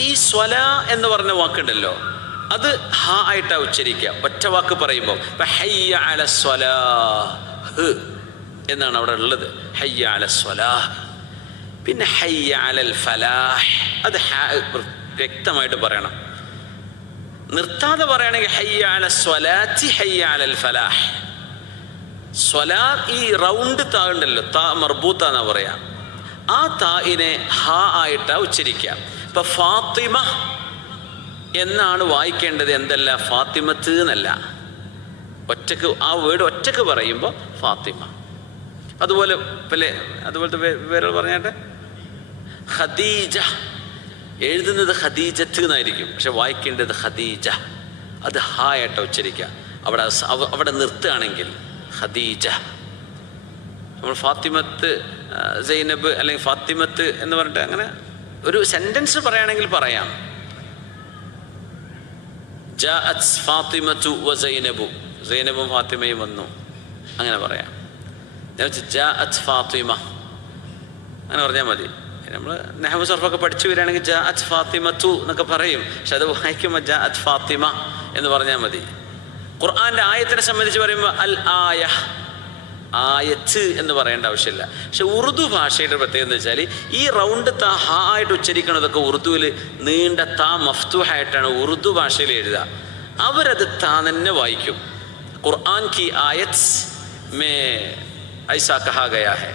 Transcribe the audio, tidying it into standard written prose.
ഈ സ്വല എന്ന് പറഞ്ഞ വാക്കുണ്ടല്ലോ, അത് ഹ ആയിട്ടാ ഉച്ചരിക്കുക ഒറ്റ വാക്ക് പറയുമ്പോൾ. ഹയ്യ അല സ്വലാഹ് എന്നാണ് അവിടെ ഉള്ളത്, ഹയ്യ അല സ്വലാഹ്. പിന്നെ ഹയ്യ അലൽ ഫലാഹ്, അത് വ്യക്തമായിട്ട് പറയണം. നിർത്താതെ പറയുകയാണെങ്കിൽ ഹയ്യ അല സ്വലാത്തി ഹയ്യ അലൽ ഫലാഹ്. സ്വലാ ഈ റൗണ്ട് താ ഉണ്ടല്ലോ, താ മർബൂത്ത എന്നാ പറയാ, ആ തായിനെ ഹ ആയിട്ടാ ഉച്ചരിക്കുക. ഇപ്പൊ ഫാത്തിമ എന്നാണ് വായിക്കേണ്ടത്, എന്തല്ല ഫാത്തിമത്ത് എന്നല്ല. ഒറ്റക്ക് ആ വേർഡ് ഒറ്റക്ക് പറയുമ്പോൾ ഫാത്തിമ. അതുപോലെ അതുപോലത്തെ വേറെ പറഞ്ഞാട്ടെ, ഖദീജ എഴുതുന്നത് ഖദീജത്ത് എന്നായിരിക്കും, പക്ഷെ വായിക്കേണ്ടത് ഖദീജ. അത് ഹ ആയിട്ടാ ഉച്ചരിക്കുക. അവിടെ നിർത്തുകയാണെങ്കിൽ ഖദീജ. നമ്മൾ ഫാത്തിമത്ത് സൈനബ് അല്ലെങ്കിൽ ഫാത്തിമത്ത് എന്ന് പറഞ്ഞിട്ട് അങ്ങനെ ഒരു സെന്റൻസ് പറയുകയാണെങ്കിൽ പറയാം. ജാഅത് ഫാത്തിമത്തു വസൈനബു, സൈനബും ഫാത്തിമയും വന്നു, അങ്ങനെ പറയാം. ജാഅത് ഫാത്തിമ അങ്ങനെ പറഞ്ഞാൽ മതി. നമ്മൾ നഹ്വു സർഫൊക്കെ പഠിച്ചു വരികയാണെങ്കിൽ ജാഅത് ഫാത്തിമത്തു എന്നൊക്കെ പറയും, പക്ഷെ അത് വായിക്കുമ്പോൾ ജാഅത് ഫാത്തിമ എന്ന് പറഞ്ഞാൽ മതി. ഖുർആന്റെ ആയത്തിനെ സംബന്ധിച്ച് പറയുമ്പോൾ അൽ ആയ, ആയത്ത് എന്ന് പറയേണ്ട ആവശ്യമില്ല. പക്ഷെ ഉറുദു ഭാഷയുടെ പ്രത്യേകത എന്ന് വെച്ചാൽ ഈ റൗണ്ട് താ ഹ ആയിട്ട് ഉച്ചരിക്കണതൊക്കെ ഉറുദുവിൽ നീണ്ട താ മഫ്തൂഹായിട്ടാണ് ഉറുദു ഭാഷയിൽ എഴുതുക. അവരത് താ തന്നെ വായിക്കും. ഖുർആൻ കി ആയത്ത് മേ ഐസാ കഹാ ഗയാ ഹൈ,